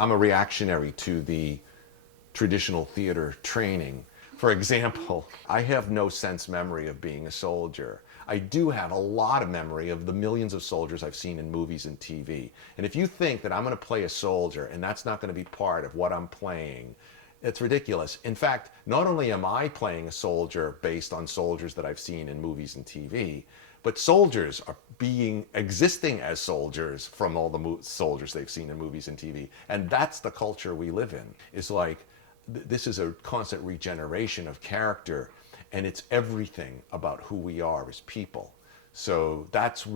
I'm a reactionary to the traditional theater training. For example, I have no sense memory of being a soldier. I do have a lot of memory of the millions of soldiers I've seen in movies and TV. And if you think that I'm going to play a soldier and that's not going to be part of what I'm playing, it's ridiculous. In fact, not only am I playing a soldier based on soldiers that I've seen in movies and TV, but soldiers are existing as soldiers from all the soldiers they've seen in movies and TV. And that's the culture we live in. It's like, this is a constant regeneration of character, and it's everything about who we are as people. So that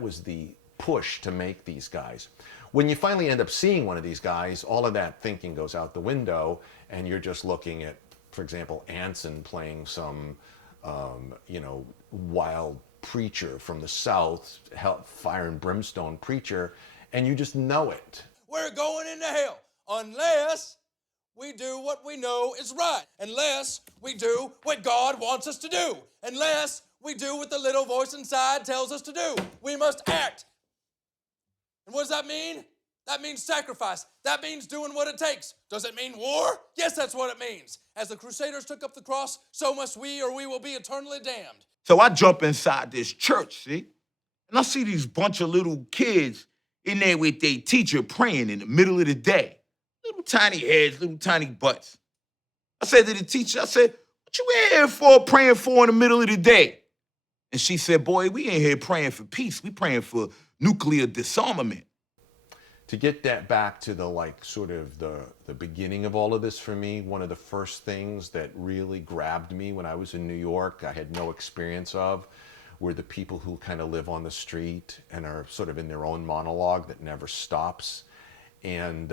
was the push to make these guys. When you finally end up seeing one of these guys, all of that thinking goes out the window, and you're just looking at, for example, Anson playing some, wild preacher from the South, fire and brimstone preacher, and you just know it. We're going into hell unless we do what we know is right, unless we do what God wants us to do, unless we do what the little voice inside tells us to do. We must act. And what does that mean? That means sacrifice. That means doing what it takes. Does it mean war? Yes, that's what it means. As the Crusaders took up the cross, so must we, or we will be eternally damned. So I jump inside this church, see? And I see these bunch of little kids in there with their teacher praying in the middle of the day. Little tiny heads, little tiny butts. I said to the teacher, I said, what you in here for praying for in the middle of the day? And she said, boy, we ain't here praying for peace. We praying for nuclear disarmament. To get that back to the beginning of all of this for me, one of the first things that really grabbed me when I was in New York, I had no experience of, were the people who kind of live on the street and are sort of in their own monologue that never stops. And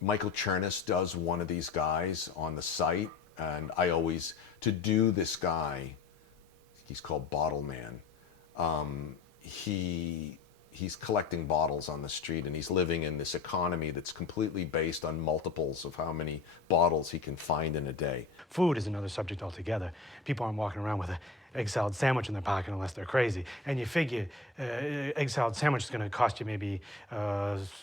Michael Chernus does one of these guys on the site, and I always, to do this guy, he's called Bottle Man. He's collecting bottles on the street, and he's living in this economy that's completely based on multiples of how many bottles he can find in a day. Food is another subject altogether. People aren't walking around with an egg salad sandwich in their pocket unless they're crazy. And you figure egg salad sandwich is going to cost you maybe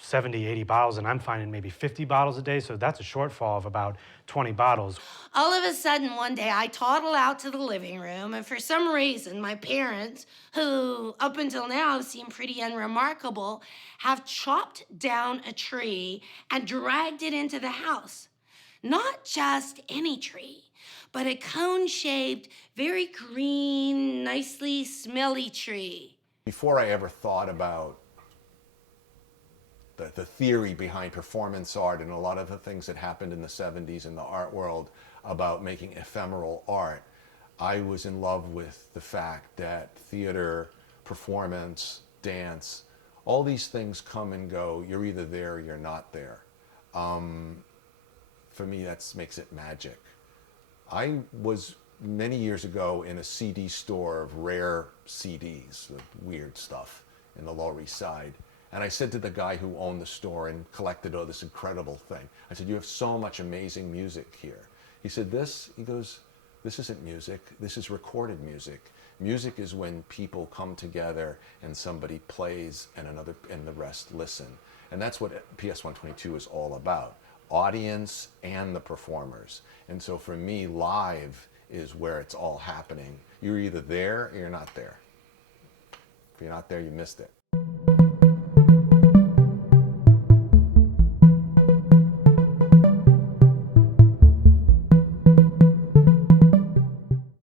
70, 80 bottles, and I'm finding maybe 50 bottles a day, so that's a shortfall of about 20 bottles. All of a sudden, one day, I toddle out to the living room, and for some reason, my parents, who up until now seem pretty unremarkable, have chopped down a tree and dragged it into the house. Not just any tree, but a cone-shaped, very green, nicely smelly tree. Before I ever thought about the theory behind performance art and a lot of the things that happened in the 70s in the art world about making ephemeral art, I was in love with the fact that theater, performance, dance, all these things come and go. You're either there or you're not there. For me, that makes it magic. I was many years ago in a CD store of rare CDs, the weird stuff in the Lower East Side. And I said to the guy who owned the store and collected all this incredible thing, I said, you have so much amazing music here. He said, he goes, this isn't music, this is recorded music. Music is when people come together and somebody plays and the rest listen. And that's what PS 122 is all about. Audience and the performers. And so for me, live is where it's all happening. You're either there or you're not there. If you're not there, you missed it.